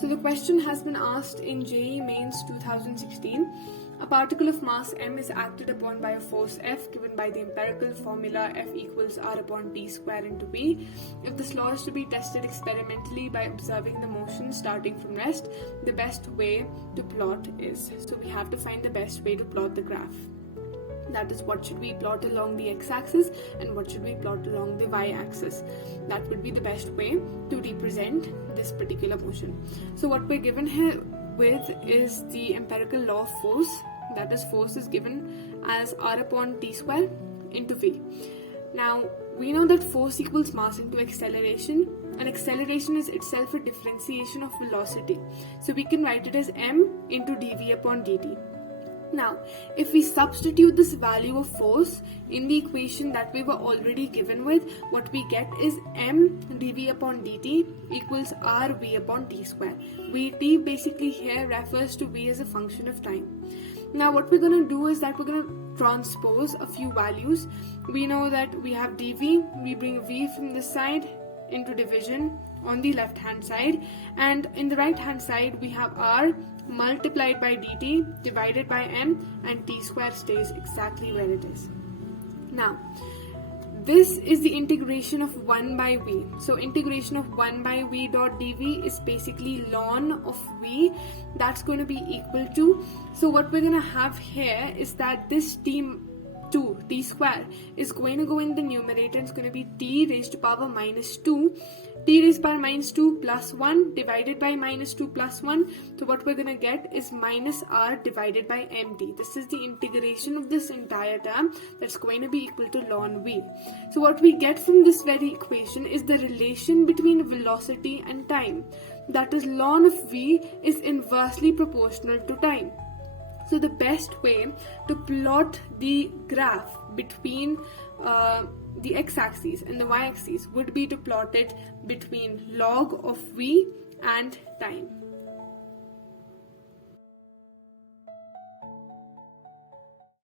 So the question has been asked in JEE Mains 2016. A particle of mass m is acted upon by a force F given by the empirical formula F equals r upon t square into v. If this law is to be tested experimentally by observing the motion starting from rest, the best way to plot is. So we have to find the best way to plot the graph. That is, what should we plot along the x-axis and what should we plot along the y-axis. That would be the best way to represent this particular motion. So what we're given here with is the empirical law of force. That is, force is given as r upon t square into v. Now we know that force equals mass into acceleration, and acceleration is itself a differentiation of velocity. So we can write it as m into dv upon dt. Now, if we substitute this value of force in the equation that we were already given with, what we get is m dv upon dt equals rv upon t square. Vt basically here refers to v as a function of time. Now, what we're going to do is that we're going to transpose a few values. We know that we have dv, we bring v from this side into division on the left hand side, and in the right hand side we have r multiplied by dt divided by m, and t square stays exactly where it is. Now this is the integration of 1 by v. So integration of 1 by v dot dv is basically ln of v. That's going to be equal to, so what we're going to have here is that this t square is going to go in the numerator. It's going to be t raised to power minus 2, t raised to power minus 2 plus 1 divided by minus 2 plus 1. So what we're going to get is minus r divided by mt. This is the integration of this entire term that's going to be equal to ln v. So what we get from this very equation is the relation between velocity and time. That is, ln of v is inversely proportional to time. So the best way to plot the graph between the x-axis and the y-axis would be to plot it between log of v and time.